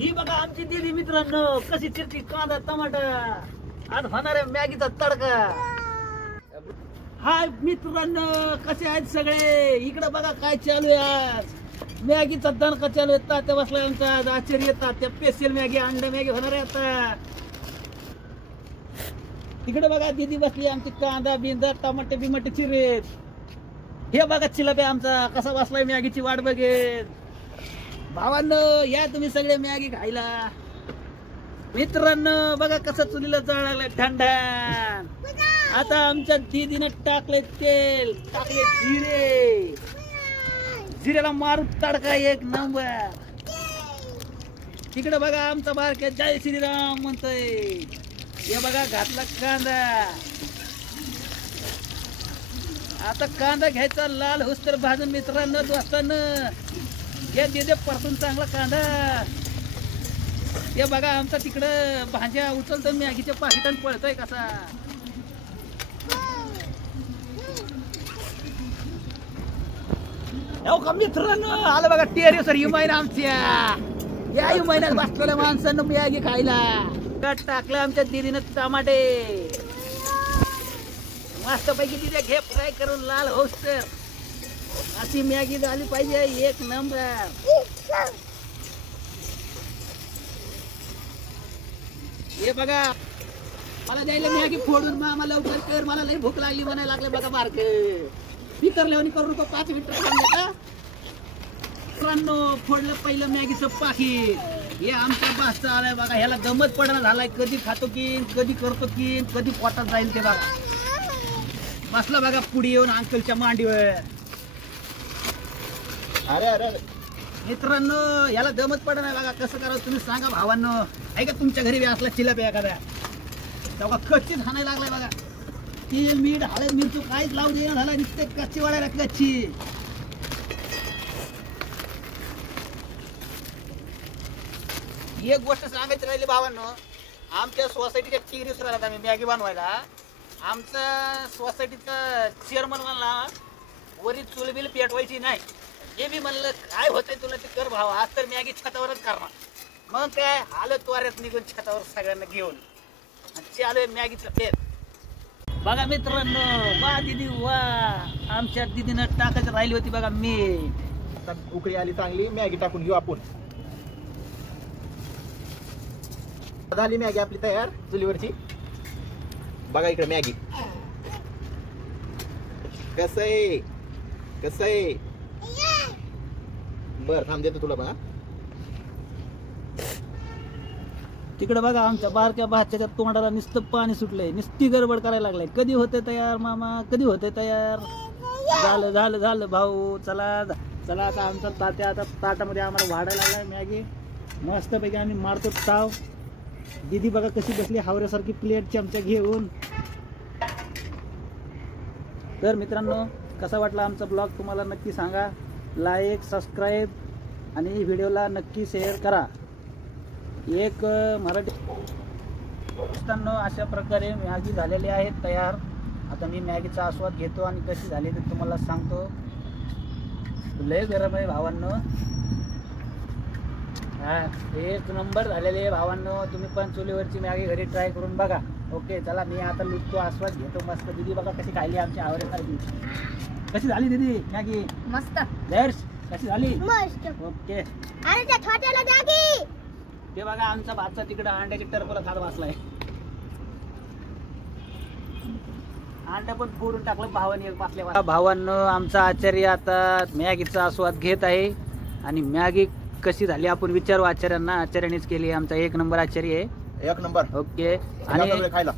ही बघा आमची दिदी मित्रांनो कशी चिरती कांदा टमाटा आज होणार आहे मॅगीचा तडका। हाय मित्रांनो कसे आहेत सगळे, इकडे बघा काय चालू आहे आज मॅगीचा दणका चालू आहे। तात्या बसला आमचा आश्चर्य तात्या स्पेशल मॅगी अंडा मॅगी होणार आहे आता। तिकडे बघा दीदी बसली आमची कांदा बिंदा टमाटे बिमाटे चिरेत। हे बघा चिलापे आमचा कसा बसलाय मॅगीची वाट बघेत। भावांनो या तुम्ही सगळे मॅगी खायला। मित्रांनो बघा कसं चुलीला जाळ लागलाय थंडा। आता आमच्या दीदीने टाकले तेल, टाकले जिरे, जिऱ्याला मारू तडका एक नंबर। तिकडे बघा आमचा बारक्या जय श्रीराम म्हणतोय। हे बघा घातला कांदा, आता कांदा घ्यायचा लाल होस तर भाजून मित्रांनो दोस्तांनो हे दे परतून चांगला कांदा। हे बघा आमचा तिकडं भाज्या उचलतो मॅगीच्या पाकिटान पळतोय कसा। हो का मित्रांनो आलं बघा टेरेसवर युमाईन आमच्या या युमाईनात बसलेल्या माणसांना मॅगी खायला टाकलं आमच्या दीदीनं टमाटे मस्त पैकी तिथे घे फ्राय करून लाल होस तर अशी मॅगी झाली पाहिजे एक नंबर। हे बघा मला द्यायला मॅगी फोडून मामा लवकर कर मला लई भूक लागली म्हणायला लागले बघा बारक पितरलेवणी करू नको 5 मिनिटं मित्रांनो फोडलं पहिलं मॅगीचं पाकिट। हे आमच्या बासचा आलाय बघा, ह्याला गमत पडणं झालाय कधी खातो की कधी करतो की कधी पोटात जाईल ते बघा। बसला बघा पुढे येऊन अंकलच्या मांडीवर। अरे अरे मित्रांनो याला गमत पडत नाही बघा कसं करावं तुम्ही सांगा भावांनो। ऐका तुमच्या घरी असला चिलाप एखाद्या तेव्हा कच्चीच हाणायला लागलाय बघा। तेल मीठ हळद मिरचू काहीच लावू देणं झाला नुसते कच्ची वाढायला कच्ची। एक गोष्ट सांगायची राहिली भावांनो, आमच्या सोसायटीच्या टिगरीस राहिला आम्ही मॅगी बनवायला। आमचं सोसायटीचं चेअरमन म्हणला वरी चुलबिल पेटवायची नाही। हे बी म्हणलं काय होतंय तुला ते कर भावा, आज तर मॅगी छतावरच करणार। मग काय आलं त्वाऱ्यात निघून छतावर सगळ्यांना घेऊन चालू मॅगीचं पेट। बघा मित्रांनो वा दीदी वा आमच्या दीदीनं टाकायची राहिली होती बघा मीठ। आता उकळी आली चांगली मॅगी टाकून घेऊ आपण। झाली मॅगी आपली तयार चुलीवरची। बघा इकडे मॅगी कसं आहे कसं आहे। बर थांब देतो तुला बघा। तिकडे बघा आमच्या बारक्या भाच्याच्या तोंडाला नुसतं पाणी सुटलंय, नुसती गडबड करायला लागलाय। कधी होते तयार मामा कधी होते तयार। झालं झालं झालं भाऊ चला चला। आता आमचा तात्या आता ताटामध्ये आम्हाला वाढायला लागलाय मॅगी मस्त पैकी आम्ही मारतो ताव। दीदी बघा कशी बसली हावऱ्यासारखी प्लेट चमचा घेऊन। तर मित्रांनो कसा वाटला आमचा ब्लॉग तुम्हाला नक्की सांगा, लाईक सबस्क्राईब आणि व्हिडिओला नक्की शेअर करा। एक मराठी मित्रांनो अशा प्रकारे मॅगी झालेली आहेत तयार। आता मी मॅगीचा आस्वाद घेतो आणि कशी झाली ते तुम्हाला सांगतो। लय गरम आहे भावांनो, हा एक नंबर झालेले आहे भावांनो। तुम्ही पण चुलीवरची मॅगी घरी ट्राय करून बघा। ओके चला मी आता लुटतो आस्वाद घेतो मस्त। दीदी बघा कशी खायली आमच्या आवडीसारखी। कशी झाली दीदी मॅगी? मस्त। कशी झाली? मस्त। ओके अरे त्या छोट्याला मॅगी ते बघा आमचा भातचा तिकडे अंड्याची टरफला खात बसलाय। अंडा पण फोडून टाकलं भावानी एक बसल्या। भावांनो आमचा आचार्य आता मॅगीचा आस्वाद घेत आहे आणि मॅगी कशी झाली आपण विचारू आचार्यांना। आचार्यानेच केली, आमचा एक नंबर आचार्य आहे। एक नंबर ओके आणि खायला